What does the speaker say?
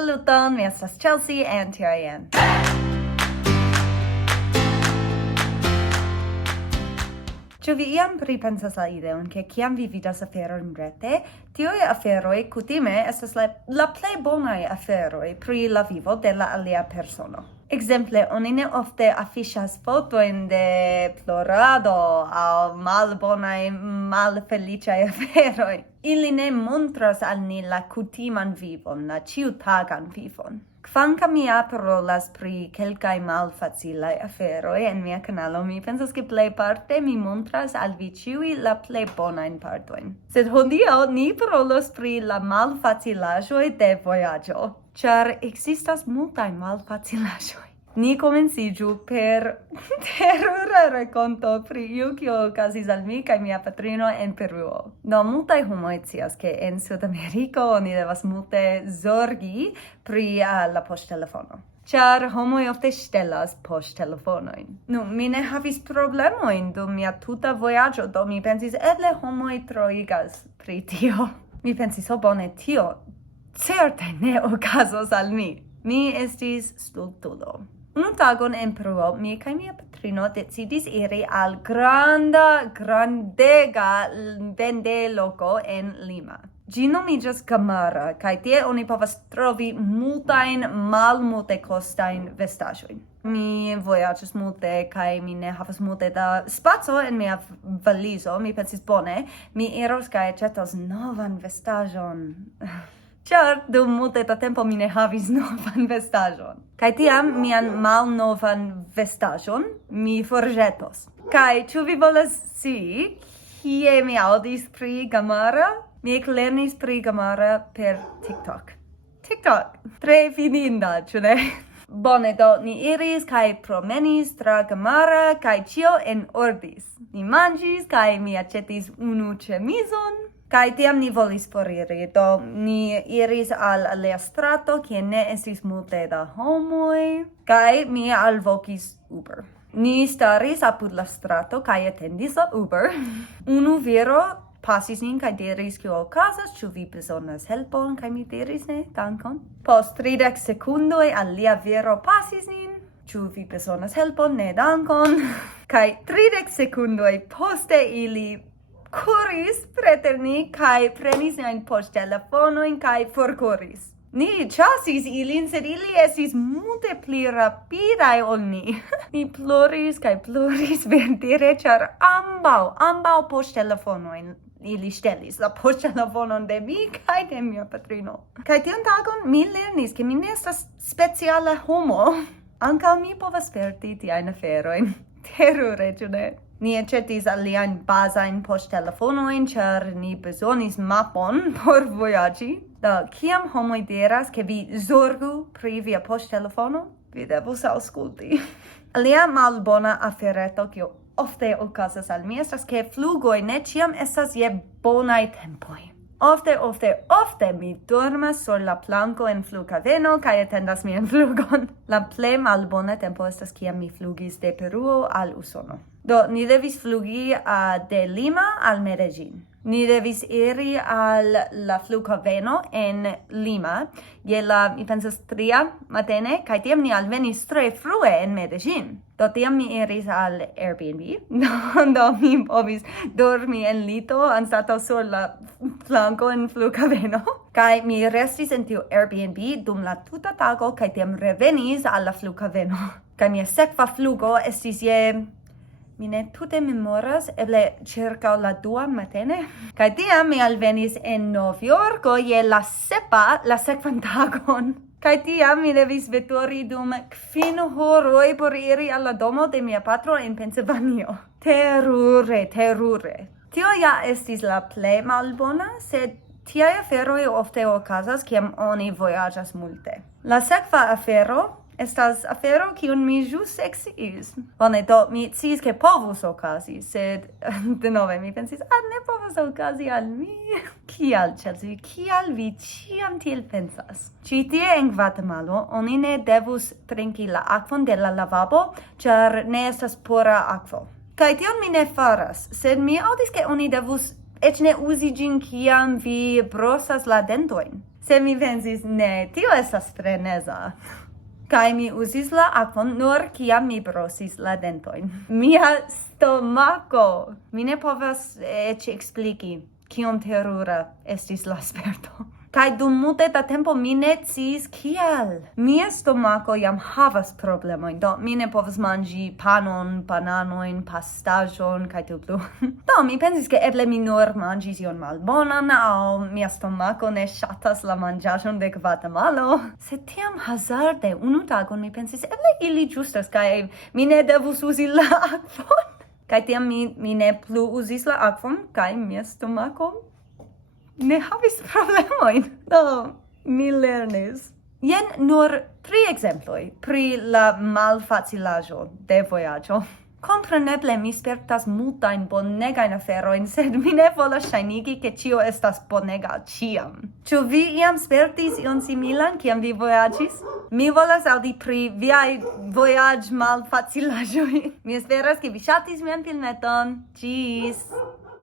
Saluton, mi estas Chelsea and here I am. Ĉu vi iam pripensas la ideon, ke kiam vi vidas aferon rete, tiuj aferoj kutime estas la plej bonaj aferoj pri la vivo de la alia persono. Exemple, oni ne ofte afiŝas fotojn de plorado aŭ malbonaj, malfeliĉaj aferoj. Ili ne montras al ni la kutiman vivon, la ĉiutagan vivon. Kvankam mi parolas pri kelkaj malfacilaj aferoj en mia kanalo, mi pensas ke plejparte mi montras al vi ĉiuj la plej bonajn partojn. Sed hodiaŭ ni parolos pri la malfacilaĵoj de Vojaĝo, ĉar ekzistas multaj malfacilaĵoj. Ni komenciĝu per terura rakonto pri iu kio okazis al mi kaj mia patrino en Peruo. Do multaj homoj scias ke en Sudameriko oni devas multe zorgi pri la poŝtelefono. Ĉar homoj ofte ŝtelas poŝtelefonojn. Mi ne havis problemojn dum mia tuta vojaĝo, do mi pensis eble homoj troigas pri tio. Mi pensis, bone, tio certe ne okazos al mi. Mi estis stultulo. Unu tagon en Peruo, mi kaj mia patrino decidis iri al grandega vendeloko en Lima. Ĝi nomiĝas Kamala, kaj tie oni povas trovi multajn malmultekostajn vestaĵojn. Mi vojaĝas multe kaj mi ne havas multe da spaco en mia valizo. Mi pensis, bone, mi iros kaj aĉetos novan vestaĵon. Ĉar dum multe da tempo mi ne havis novan vestaĵon. Kaj tiam mian malnovan vestaĵon mi forĵetos. Kaj ĉu vi volas scii kie mi aŭdis pri Kamala? Mi eklernis pri Kamala per TikTok. TikTok, tre fidinda, ĉu ne? Bone, do ni iris kaj promenis tra Kamala kaj ĉio en ordis. Ni manĝis kaj mi aĉetis unu ĉemizon. Kaj tiam ni volis foriri, do ni iris al alia strato, kie ne estis multe da homoj, kaj mi alvokis Uber. Ni staris apud la strato kaj atendis la Uber. Unu viro pasis nin kaj diris, kio okazas, ĉu vi bezonas helpon, kaj mi diris ne, dankon. Post 30 sekundoj alia viro pasis nin, ĉu vi bezonas helpon, ne, dankon. Kaj 30 sekundoj poste ili kuris preter ni kaj prenis niajn poŝtelefonojn kaj forkuris. Ni ĉasis ilin, sed ili estis multe pli rapidaj ol ni. Ni ploris kaj ploris verdire, ĉar ambaŭ poŝtelefonojn ili ŝtelis, la poŝtelefonon de mi kaj de mia patrino. Kaj tiun tagon mi lernis, ke mi ne estas speciala homo. Ankaŭ mi povas perdi tiajn aferojn. Terure, ĉu ne? Ni aĉetis aliajn bazajn poŝtelefonojn, ĉar ni bezonis mapon por vojaĝi. Do kiam homoj diras, ke vi zorgu pri via poŝtelefono, vi devus aŭskulti. Alia malbona afereto, kio ofte okazas al mi, estas ke flugoj ne ĉiam estas je bonaj tempoj. Ofte mi dormas sur la planko en flughaveno kaj atendas mian flugon. La plej malbona tempo estas kiam mi flugis de Peruo al Usono. Do ni devis flugi de Lima al Medellin. Ni devis iri al la flughaveno en Lima je la, mi pensas, 3 matene, kaj tiam ni alvenis tre frue en Medellin. Do tiam mi iris al Airbnb, do mi povis dormi en lito anstataŭ sur la planko en flughaveno. Kaj mi restis en tiu Airbnb dum la tuta tago kaj tiam revenis al la flughaveno. Kaj mia sekva flugo estis je... Mi ne tute memoras, eble ĉirkaŭ la 2 matene. Kaj tiam mi alvenis en Novjorko je la sekvan tagon. Kaj tiam mi devis veturi dum 5 horoj por iri al la domo de mia patro en Pensilvanio. Terure. Tio ja estis la plej malbona, sed tiaj aferoj ofte okazas kiam oni vojaĝas multe. La sekva afero estas afero kiun mi ĵus eksciis. Bone, do mi sciis ke povus okazi, sed denove mi pensis, ne povas okazi al mi. Kial, Chelsea, kial vi ĉiam tiel pensas? Ĉi tie en Gvatemalo oni ne devus trinki la akvon de la lavabo, ĉar ne estas pura akvo. Kaj tion mi ne faras, sed mi aŭdis ke oni devus eĉ ne uzi ĝin kiam vi brosas la dentojn. Se mi pensis, ne, tio estas freneza. Kai mi uzis la akvon nur kiam mi brosis la dentojn. Mia stomako! Mi ne povas ec expliki kiom terura estis la sperto. Kai dum multe da tempo mi ne sciis kial. Mia stomako jam havas problemojn, do mi ne povas manĝi panon, bananoin, pastaĵon kaj tiu plu. Do mi pensis ke eble mi nur manĝis ion malbonan aŭ mia stomako ne ŝatas la manĝaĵon de Gvatemalo. Sed tiam hazarde unu tagon mi pensis eble ili ĝustas kaj mi ne devus uzi la akvon. Kaj tiam mi ne plu uzis la akvon kaj mia stomako ne havis problemojn. Do, mi lernis. Jen nur 3 ekzemploj pri la malfacilaĵo de vojaĝo. Kompreneble mi spertas multajn bonegajn aferojn, sed mi ne volas ŝajnigi ke ĉio estas bonega ĉiam. Ĉu vi iam spertis ion similan kiam vi vojaĝis? Mi volas aŭdi pri viaj vojaĝ-malfacilaĵoj. Mi esperas ke vi ŝatis mian filmeton. Ĝis!